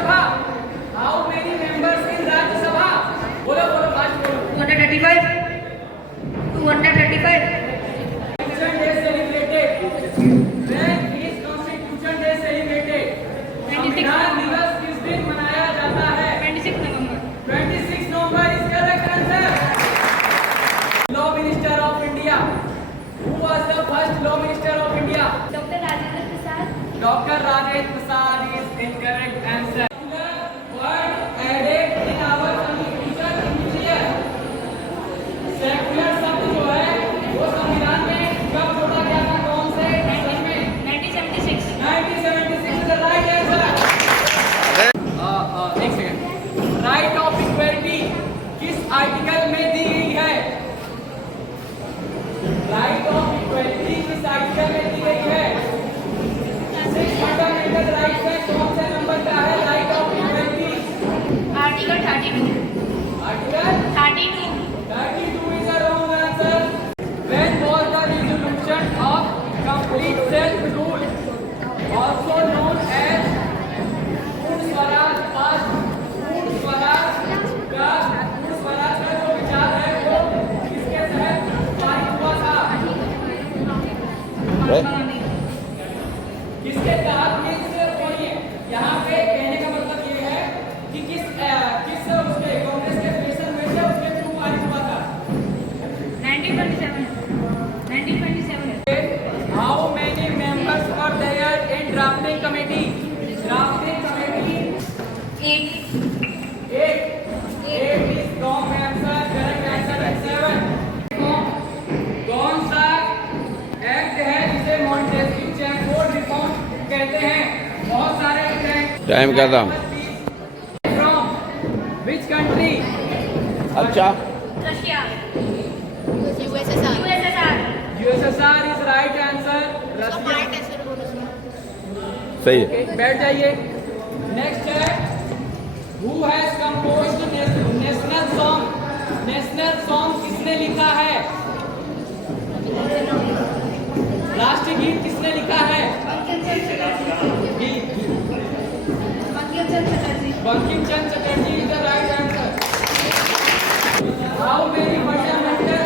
Rajya Sabha? How many members in Rajya Sabha? बोलो बोलो fast बोलो. 235. 235. Constitution Day celebrated. When is Constitution Day celebrated? संविधान दिवस किस दिन मनाया जाता है? 26 नवंबर. 26 नवंबर is correct answer. Law Minister of India. Who was the first Law Minister of India? Doctor Rajendra Prasad. Dr. Rajendra Prasad is incorrect answer. Word added in our constitution in which year? Secular शब्द जो है वो संविधान में कब जोड़ा गया था? कौन से सन में? 1976. 1976 is the right answer. एक सेकंड. राइट ऑफ इक्वलिटी किस आर्टिकल में दी गई है? राइट ऑफ इक्वलिटी किस आर्टिकल में दी गई है? फंडामेंटल राइट्स में कौन से नंबर का है right of equality? Article 32. Article 32. 32 is the wrong answer. When was the resolution of complete self rule, also known as पूर्ण स्वराज, passed? पूर्ण स्वराज का जो विचार है वो किसके तहत पारित हुआ था? किसके तहत? यहाँ पे कहने का मतलब ये है कि किस उसके कांग्रेस के प्रेशर में से उसके थ्रू पारित हुआ था? 1927. 1927. How many members were there in drafting committee? Drafting committee 8. 8. 8 is wrong answer. Correct answer is 7. कौन सा एक्ट है जिसे मॉन्टेस्क्यू चैम्बर्स रिफॉर्म कहते हैं? बहुत सारे एक्ट हैं. टाइम क्या था? From which country? अच्छा, Russia. USSR. USSR is right answer. Russia. सही है. Okay, बैठ जाइए. नेक्स्ट है Who has composed national song? National song किसने लिखा है? राष्ट्रगीत किसने लिखा है? Bankim Chandra Chatterjee is the right answer. How many fundamental?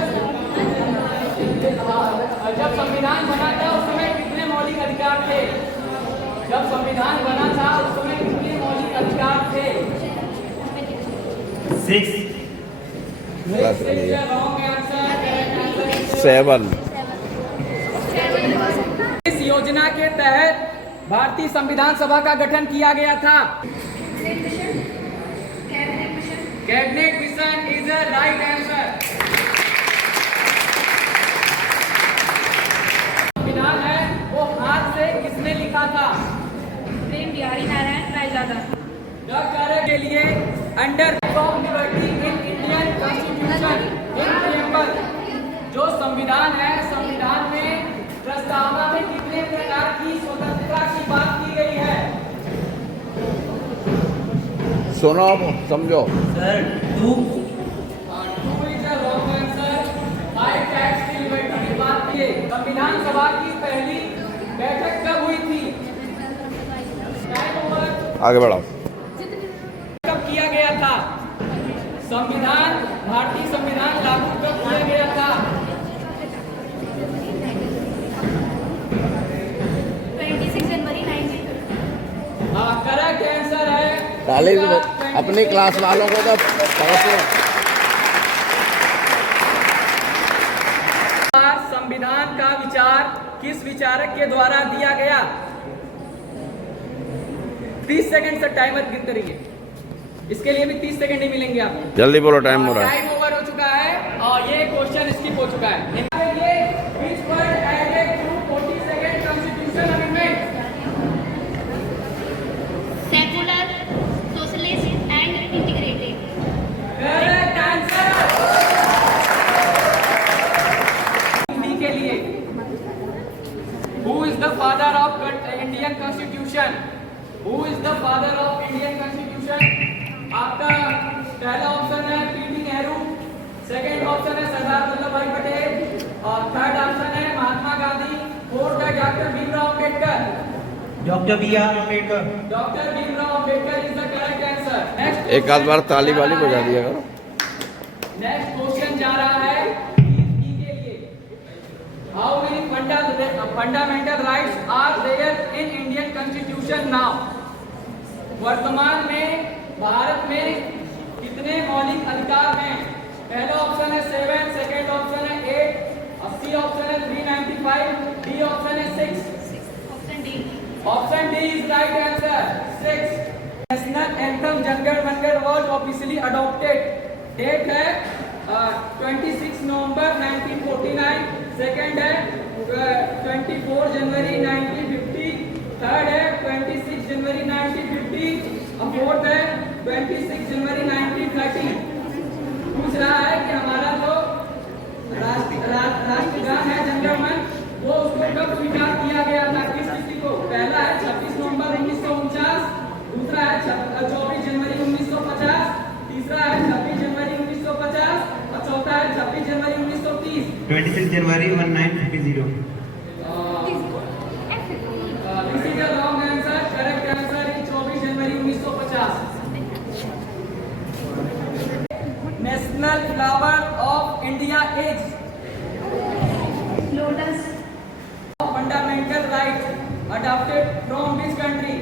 जब संविधान बना था उस समय कितने मौलिक अधिकार थे? जब संविधान बना था उस समय कितने मौलिक अधिकार थे? 6. 7. इस योजना के तहत भारतीय संविधान सभा का गठन किया गया था. Cabinet mission is the right answer. संविधान है वो हाथ से किसने लिखा था? प्रेम बिहारी नारायण रायजादा. के लिए under of liberty in Indian constitution in preamble जो संविधान है, संविधान में प्रस्तावना में कितने प्रकार की स्वतंत्रता की बात की गई है? सुनो, समझो. Sir 2. 2 is the wrong answer. 5 tax की लिबर्टी की बात की है. संविधान सभा की पहली बैठक कब हुई थी? Time over. आगे बढ़ाओ. कब किया गया था? संविधान, भारतीय संविधान लागू कब किया गया था? 26 जनवरी 19. हाँ, करेक्ट आंसर है. ताली से अपनी क्लास वालों को तो संविधान का विचार किस विचारक के द्वारा दिया गया? 30 सेकंड से टाइमर गिनते रहिए. इसके लिए भी 30 सेकंड ही मिलेंगे आपको. जल्दी बोलो, टाइम हो रहा है. टाइम ओवर हो चुका है और ये क्वेश्चन स्किप हो चुका है. ये which word added to 42nd Constitution Amendment? Secular, socialist and integrated. Correct answer. Hindi के लिए Who is the father of Indian Constitution? Who is the father of Indian Constitution? आपका पहला ऑप्शन है पीटी नेहरू, सेकंड ऑप्शन है सरदार वल्लभ भाई पटेल और third option है Mahatma Gandhi, fourth है doctor Bhimrao Ambedkar. Doctor B R Ambedkar. Doctor Bhimrao Ambedkar is the एक आध बार ताली वाली बजा दिया करो। नेक्स्ट क्वेश्चन जा रहा है E के लिए। How many fundamental rights are there in Indian constitution now? वर्तमान में भारत में कितने मौलिक अधिकार हैं? पहला ऑप्शन है 7, सेकंड ऑप्शन है 8, सी ऑप्शन है 395, डी ऑप्शन है 6। Option D. Option D is right answer 6। National anthem Jana Gana Mangal was officially adopted. Date है 26 नवंबर 1949, सेकंड है 24 जनवरी 1950, थर्ड है 26 जनवरी 1950, और फोर्थ है 26 जनवरी 1930। पूछ रहा है कि हमारा जो राष्ट्रगान है जनगण, वो उसको कब स्वीकार किया गया था, किस तिथि को? पहला है 26 नवंबर 1949, दूसरा है 24 जनवरी 1950, तीसरा है 26 जनवरी 1950, और चौथा है 26 जनवरी 1930। 26 जनवरी 1950। This is the wrong answer. Correct answer is 24 January 1950। National flower of India is lotus. Fundamental right adopted from which country?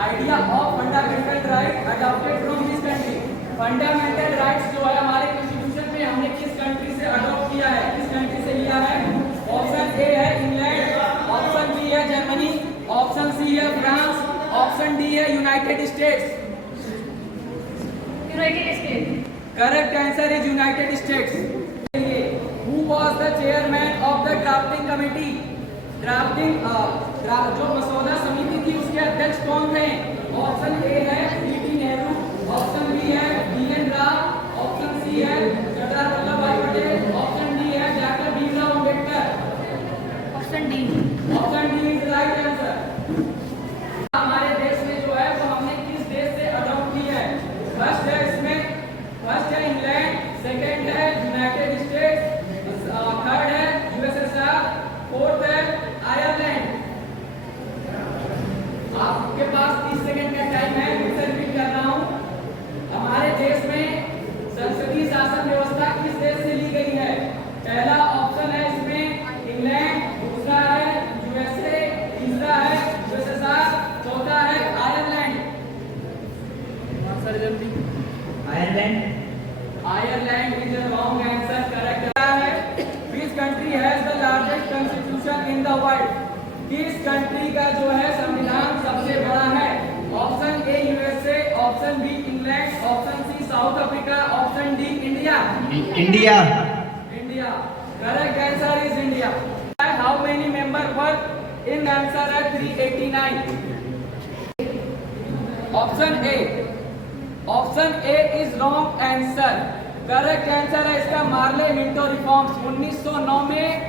Idea of fundamental right adopted from which country? Fundamental rights जो है हमारे constitution में हमने किस country से adopt किया है, किस कंट्री से लिया है? ऑप्शन ए है इंग्लैंड, ऑप्शन बी है जर्मनी, ऑप्शन सी है फ्रांस, ऑप्शन डी है United states. United states. Correct answer is United states. Who was the chairman of the drafting committee? Drafting जो मसौदा समिति थी उसके अध्यक्ष कौन थे? ऑप्शन ए है पीटी नेहरू, ऑप्शन बी है बीएन राव, ऑप्शन सी है सरदार वल्लभ भाई पटेल, ऑप्शन डी है doctor Bhimrao Ambedkar. Option D. Option D is right answer. हमारे देश में जो है वो हमने किस देश से अडॉप्ट की है? फर्स्ट है इसमें, फर्स्ट है इंग्लैंड, सेकंड है यूनाइटेड स्टेट्स, थर्ड है यूएसएसआर, फोर्थ है आयरलैंड। आपके पास 30 सेकंड का टाइम है। फिर से रिपीट कर रहा हूं, हमारे देश में संसदीय शासन व्यवस्था किस देश से ली गई है? पहला ऑप्शन है इसमें इंग्लैंड, दूसरा है यूएसए, तीसरा है यूएसएसआर, चौथा है आयरलैंड। आंसर जल्दी। Ireland. Ireland is the wrong answer. Correct है which country has the largest constitution in the world? किस कंट्री का जो है संविधान सबसे बड़ा है? Option A USA, option B England, option C South Africa, option D India. India. India. Correct answer is India. How many member work in? Answer है 389। Option A, option A is wrong answer. Correct answer है इसका Morley Minto reforms 1909 में